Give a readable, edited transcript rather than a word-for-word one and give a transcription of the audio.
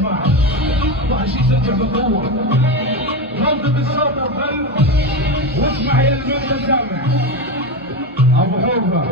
اسمع وحش يسجع بقوة ردد الصوت الخلف واسمع يا المنتج سامع ابو حوفه